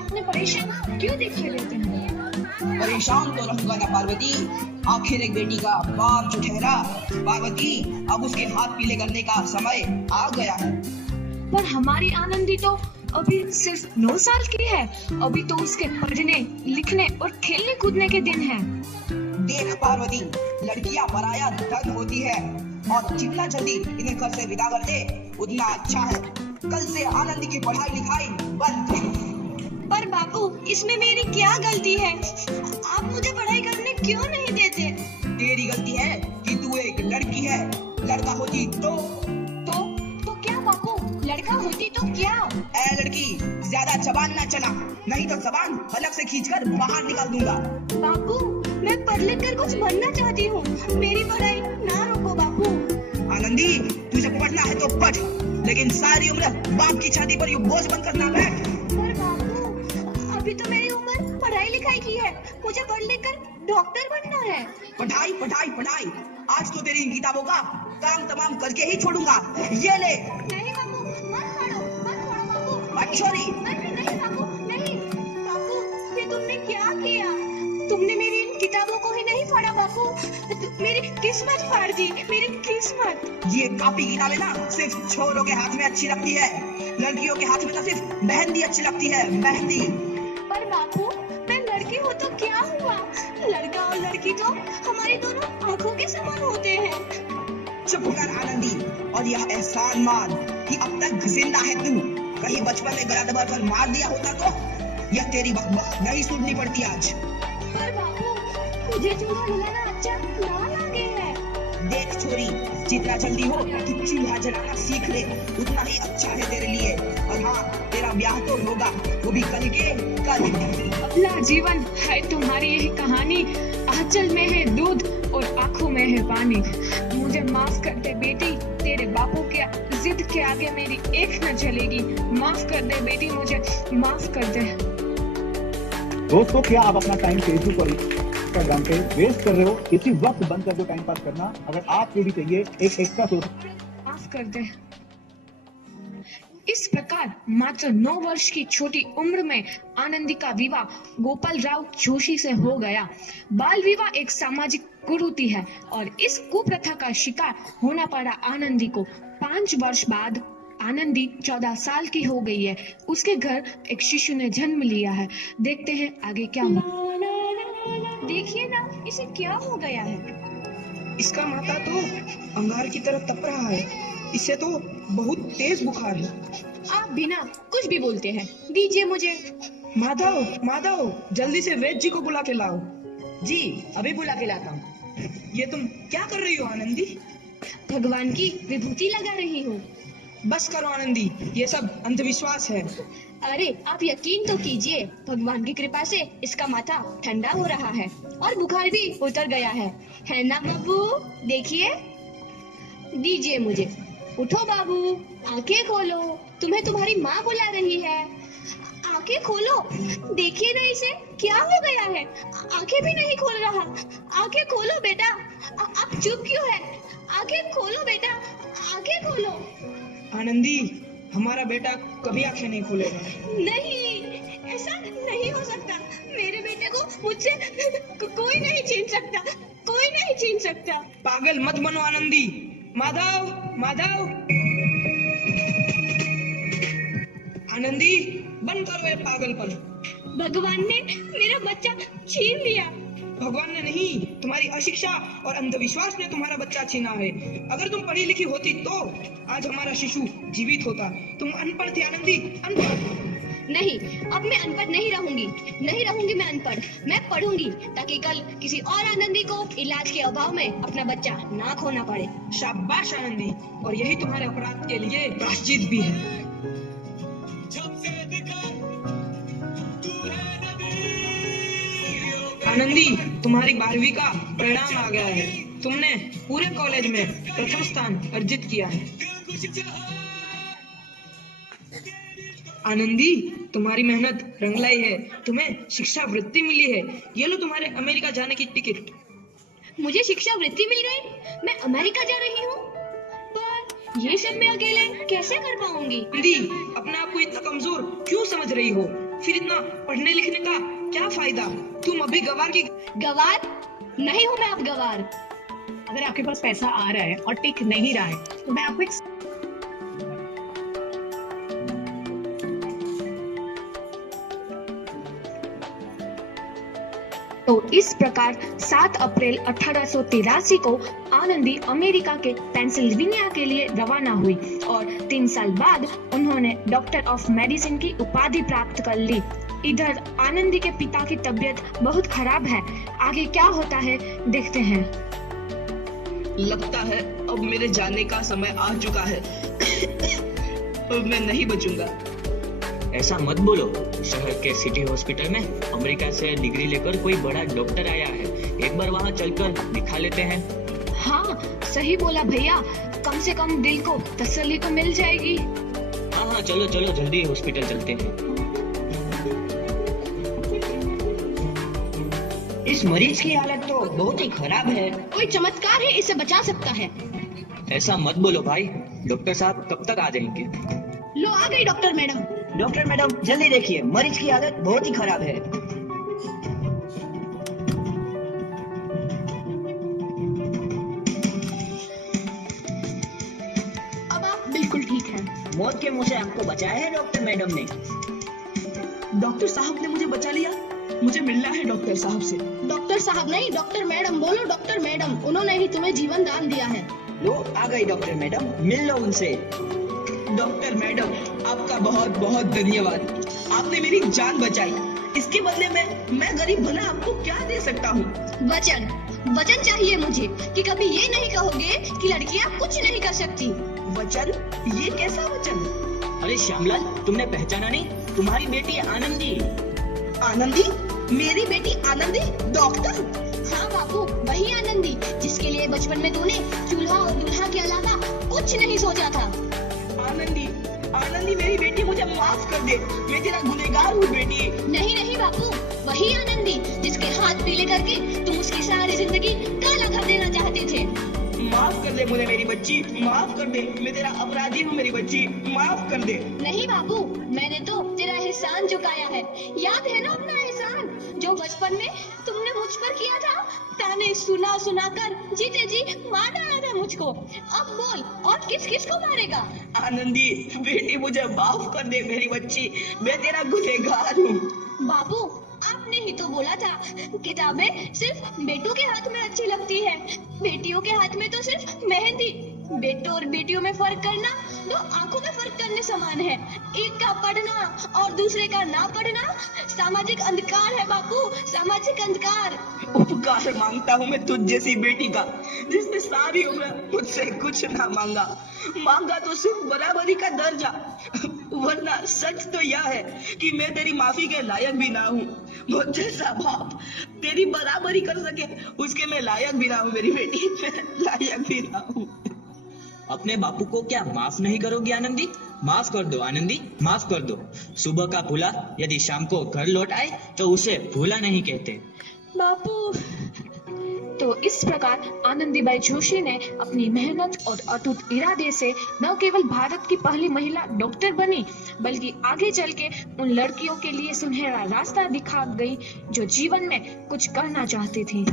इतने परेशान क्यों दिखे रहते हैं? परेशान तो रहूंगा ना पार्वती, आखिर एक बेटी का बाप जो ठहरा। पार्वती, अब उसके हाथ पीले करने का समय आ गया है। पर हमारी आनंदी तो अभी सिर्फ 9 साल की है। अभी तो उसके पढ़ने, लिखने और खेलने कूदने के दिन हैं। देख पार्वती, लड़कियां पराया धन होती है और जितना जल्दी इन्हें घर से विदा कर दे उतना अच्छा है। कल से आनंद की पढ़ाई लिखाई बंद। पर बापू, इसमें मेरी क्या गलती है? आप मुझे पढ़ाई करने क्यों नहीं देते? तेरी गलती है कि तू एक लड़की है। लड़का होती तो क्या बापू? लड़का होती तो क्या? ए लड़की, ज्यादा जबान ना चला, नहीं तो जबान हलक से खींचकर बाहर निकाल दूंगा। बापू, मैं पढ़ लिख कर कुछ बनना चाहती हूँ। मेरी पढ़ाई ना रोको बापू। आनंदी, तुझे पढ़ना है तो पढ़, लेकिन सारी उम्र बाप की छाती पर ये बोझ बनकर ना बैठ। पर बापू, अभी तो मेरी उम्र पढ़ाई लिखाई की है। मुझे पढ़ लिख कर डॉक्टर बनना है। पढ़ाई पढ़ाई पढ़ाई, आज तो तेरी इन किताबों का काम तमाम करके ही छोड़ूंगा। ये ले। नहीं बापू, मत छोड़ो बापू। मत छोड़ी। नहीं बापू, नहीं। बापू, ये तुमने क्या किया? तुमने मेरी इन किताबों को ही नहीं फाड़ा बापू, मेरी किस्मत फाड़ दी, मेरी किस्मत। ये कॉपी किताबें ना सिर्फ छोरों के हाथ में अच्छी लगती है, लड़कियों के हाथ में तो सिर्फ मेहंदी अच्छी लगती है, मेहंदी। पर बापू, मैं लड़की हूँ तो क्या हुआ? लड़का और लड़की तो हमारी दोनों आंखों के समान होते हैं। चुप कर आनंदी, और यह एहसान मान कि अब तक जिंदा है तू। कहीं बचपन में गला दबाकर मार दिया होता तो यह तेरी बकबक नहीं सुननी पड़ती आज। पर बापू, मुझे चूल्हा जलाना अच्छा ना लगे है। देख छोरी, जितना जल्दी हो तू चूल्हा जलाना सीख ले, उतना ही अच्छा है तेरे लिए। और हाँ, तेरा ब्याह तो होगा, वो भी कल के कल। अपना जीवन है तुम्हारी यही कहानी, आंचल में है दूध और आंखों में है पानी। मुझे माफ कर दे बेटी, तेरे बापू के जिद के आगे मेरी एक न चलेगी। माफ कर दे बेटी, मुझे माफ कर दे। दोस्तों, क्या आप अपना टाइम फेसबुक और इंस्टाग्राम पे वेस्ट कर रहे हो? इसी वक्त बंद कर दो टाइम पास करना। अगर आपको भी चाहिए एक एक्स्ट्रा सोर्स, माफ कर दे। इस प्रकार मात्र 9 वर्ष की छोटी उम्र में आनंदी का विवाह गोपाल राव जोशी से हो गया। बाल विवाह एक सामाजिक कुरीति है और इस कुप्रथा का शिकार होना पड़ा आनंदी को। 5 वर्ष बाद आनंदी 14 साल की हो गई है। उसके घर एक शिशु ने जन्म लिया है। देखते हैं आगे क्या हुआ। देखिए ना, इसे क्या हो गया है? इसका माथा तो अंगार की तरह तप रहा है। इसे तो बहुत तेज बुखार है। आप बिना कुछ भी बोलते हैं, दीजिए मुझे। माधव, माधव, जल्दी से वैद्य जी को बुला के लाओ। जी, अभी बुला के लाता हूँ। ये तुम क्या कर रही हो आनंदी? भगवान की विभूति लगा रही हूँ। बस करो आनंदी, ये सब अंधविश्वास है। अरे आप यकीन तो कीजिए, भगवान की कृपा से इसका माथा ठंडा हो रहा है और बुखार भी उतर गया है ना बाबू? देखिए, दीजिए मुझे। उठो बाबू, आंखें खोलो, तुम्हें तुम्हारी माँ बुला रही है। आंखें खोलो, देखिए ना इसे क्या हो गया है? आंखें भी नहीं खोल रहा। आंखें खोलो बेटा। आप चुप क्यों है? आंखें खोलो बेटा, आंखें खोलो। आनंदी, हमारा बेटा कभी आंखें नहीं खोलेगा। नहीं, ऐसा नहीं हो सकता। मेरे बेटे को मुझसे कोई नहीं छीन सकता, कोई नहीं छीन सकता। पागल मत बनो आनंदी। माधव, माधव। आनंदी, बंद करो ये पागलपन। भगवान ने मेरा बच्चा छीन लिया। भगवान ने नहीं, तुम्हारी अशिक्षा और अंधविश्वास ने तुम्हारा बच्चा छीना है। अगर तुम पढ़ी लिखी होती तो आज हमारा शिशु जीवित होता। तुम अनपढ़ थी आनंदी, अनपढ़। नहीं, अब मैं अनपढ़ नहीं रहूंगी, नहीं रहूंगी मैं अनपढ़। मैं पढ़ूंगी ताकि कल किसी और आनंदी को इलाज के अभाव में अपना बच्चा ना खोना पड़े। शाबाश आनंदी, और यही तुम्हारे अपराध के लिए प्रायश्चित भी है। आनंदी, तुम्हारी 12वीं का परिणाम आ गया है। तुमने पूरे कॉलेज में प्रथम स्थान अर्जित किया है। आनंदी, तुम्हारी मेहनत रंग लाई है। तुम्हें शिक्षा वृत्ति मिली है। ये लो तुम्हारे अमेरिका जाने की टिकट। मुझे शिक्षा वृत्ति मिल गई, मैं अमेरिका जा रही हूँ। पर ये सब मैं अकेले कैसे कर पाऊंगी? आनंदी, अपने आप को इतना कमजोर क्यों समझ रही हो? फिर इतना पढ़ने लिखने का क्या फायदा? तुम अभी गवार की गवार नहीं हूँ मैं अब गवार। अगर आपके पास पैसा आ रहा है और टिक नहीं रहा है तो मैं आपको एक तो इस प्रकार 7 अप्रैल 1883 को आनंदी अमेरिका के पेंसिल्वेनिया के लिए रवाना हुई और 3 साल बाद उन्होंने डॉक्टर ऑफ मेडिसिन की उपाधि प्राप्त कर ली। इधर आनंदी के पिता की तबीयत बहुत खराब है। आगे क्या होता है देखते हैं। लगता है अब मेरे जाने का समय आ चुका है। अब मैं नहीं बचूंगा। ऐसा मत बोलो। शहर के सिटी हॉस्पिटल में अमेरिका से डिग्री लेकर कोई बड़ा डॉक्टर आया है, एक बार वहाँ चलकर दिखा लेते हैं। हाँ सही बोला भैया, कम से कम दिल को तसल्ली तो मिल जाएगी। हाँ चलो चलो जल्दी हॉस्पिटल चलते हैं। इस मरीज की हालत तो बहुत ही खराब है। कोई चमत्कार है इसे बचा सकता है। ऐसा मत बोलो भाई, डॉक्टर साहब कब तक आ जाएंगे? लो आ गई डॉक्टर मैडम। डॉक्टर मैडम जल्दी देखिए, मरीज की हालत बहुत ही खराब है। अब आप बिल्कुल ठीक हैं। मौत के मुंह से आपको बचाया है डॉक्टर मैडम ने। डॉक्टर साहब ने मुझे बचा लिया। मुझे मिलना है डॉक्टर साहब से। डॉक्टर साहब नहीं, डॉक्टर मैडम बोलो। डॉक्टर मैडम, उन्होंने ही तुम्हें जीवन दान दिया है। लो आ गई डॉक्टर मैडम, मिल लो उनसे। डॉक्टर मैडम आपका बहुत बहुत धन्यवाद। आपने मेरी जान बचाई। इसके बदले में मैं गरीब भला आपको क्या दे सकता हूँ? वचन वचन चाहिए मुझे कि कभी ये नहीं कहोगे कि लड़कियां कुछ नहीं कर सकती। वचन? ये कैसा वचन? अरे श्यामलाल, तुमने पहचाना नहीं? तुम्हारी बेटी आनंदी। आनंदी? मेरी बेटी आनंदी डॉक्टर? हाँ बापू, वही आनंदी जिसके लिए बचपन में तूने चूल्हा और दूल्हा के अलावा कुछ नहीं सोचा था। आनंदी, आनंदी मेरी बेटी, मुझे माफ कर दे। मैं तेरा गुनहगार हूँ बेटी। नहीं नहीं बापू, वही आनंदी जिसके हाथ पीले करके तुम उसकी सारी जिंदगी काला कर देना चाहते थे। माफ कर दे मुझे मेरी बच्ची, माफ कर दे। मैं तेरा अपराधी हूँ मेरी बच्ची, माफ कर दे। नहीं बाबू, मैंने तो तेरा एहसान चुकाया है। याद है ना अपना एहसान जो बचपन में तुमने मुझ पर किया था? ताने सुना सुना कर जीते जी मार डाला था मुझको। अब बोल, और किस किस को मारेगा? आनंदी बेटी, मुझे माफ कर दे मेरी बच्ची, मैं तेरा गुनहगार हूँ। बाबू, आपने ही तो बोला था किताबें सिर्फ बेटों के हाथ में अच्छी लगती है, बेटियों के हाथ में तो सिर्फ मेहंदी। बेटों और बेटियों में फर्क करना तो आंखों में फर्क करने समान है। एक का पढ़ना और दूसरे का ना पढ़ना सामाजिक अंधकार है बापू, सामाजिक अंधकार। उपकार मांगता हूँ मैं तुझ जैसी बेटी का, जिसने सारी उम्र मुझसे कुछ ना मांगा तो सिर्फ बराबरी का दर्जा। वरना सच तो यह है कि मैं तेरी माफी के लायक भी ना हूँ। मुझ जैसा बाप तेरी बराबरी कर सके उसके मैं लायक भी ना हूँ मेरी बेटी, मैं लायक भी ना हूँ। अपने बापू को क्या माफ नहीं करोगी आनंदी? माफ कर दो आनंदी, माफ कर दो। सुबह का भूला यदि शाम को घर लौट आए तो उसे भूला नहीं कहते। बापू। तो इस प्रकार आनंदीबाई जोशी ने अपनी मेहनत और अटूट इरादे से न केवल भारत की पहली महिला डॉक्टर बनी, बल्कि आगे चल के उन लड़कियों के लिए सुनहरा रास्ता दिखा गई जो जीवन में कुछ करना चाहती थी।